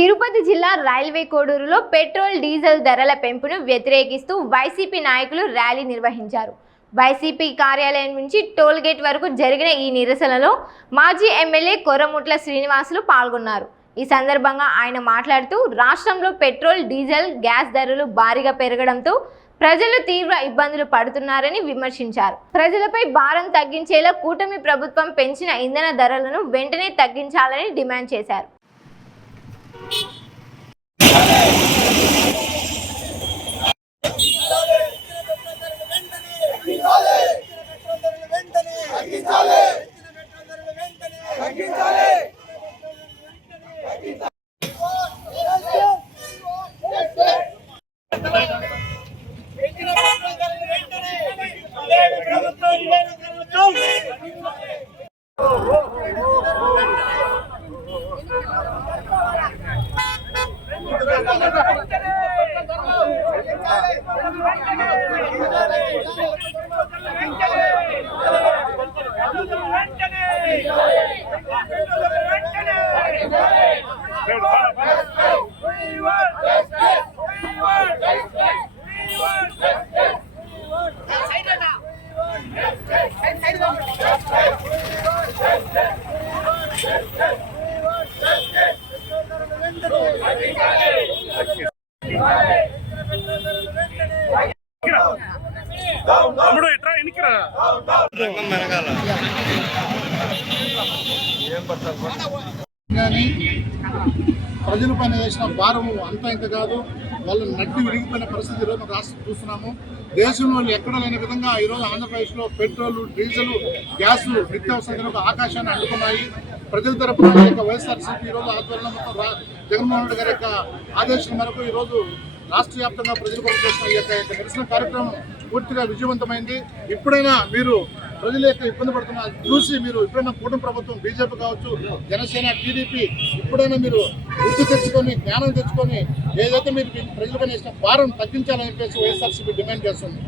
తిరుపతి జిల్లా railway కోడూరులో petrol diesel ధరల పెంపును వ్యతిరేకిస్తూ వైసీపీ నాయకులు ర్యాలీ నిర్వహించారు. వైసీపీ కార్యాలయం నుంచి టోల్ గేట్ వరకు జరిగిన ఈ నిరసనలో మాజీ ఎమ్మెల్యే కొర్రముట్ల శ్రీనివాసులు పాల్గొన్నారు. ఈ సందర్భంగా ఆయన మాట్లాడుతూ రాష్ట్రంలో పెట్రోల్, డీజిల్, గ్యాస్ ధరలు భారీగా పెరగడంతో ప్రజలు తీవ్ర ఇబ్బందులు పడుతున్నారని విమర్శించారు. ప్రజలపై భారం తగ్గించేలా కూటమి ప్రభుత్వం పెంచిన ఇంధన ధరలను వెంటనే తగ్గించాలని డిమాండ్ చేశారు. ప్రజల పైన వేసిన భారము అంతా ఇంత కాదు. వాళ్ళు నడ్డి విరిగిపోయిన పరిస్థితి ఈరోజు రాష్ట్రం చూస్తున్నాము. దేశంలో ఎక్కడ లేని విధంగా ఈరోజు ఆంధ్రప్రదేశ్లో పెట్రోల్, డీజిల్, గ్యాస్ నిత్యావసరాలకు ఆకాశాన్ని అడ్డుకున్నాయి. ప్రజల తరపున వైఎస్ఆర్సీపీ ఈరోజు ఆధ్వర్యంలో మొత్తం జగన్మోహన్ రెడ్డి గారి యొక్క ఆదేశాల మేరకు ఈరోజు రాష్ట్ర వ్యాప్తంగా ప్రజలు పనిచేసిన ఈ యొక్క నిరసన కార్యక్రమం పూర్తిగా విజయవంతమైంది. ఇప్పుడైనా మీరు ప్రజల యొక్క ఇబ్బంది పడుతున్న చూసి మీరు ఎప్పుడైనా కూటమి ప్రభుత్వం, బీజేపీ కావచ్చు, జనసేన, టీడీపీ ఇప్పుడైనా మీరు బుద్ధి తెచ్చుకొని, జ్ఞానం తెచ్చుకొని ఏదైతే మీరు ప్రజల పైన వేసిన భారం తగ్గించాలని చెప్పేసి వైఎస్ఆర్సీపీ డిమాండ్ చేస్తుంది.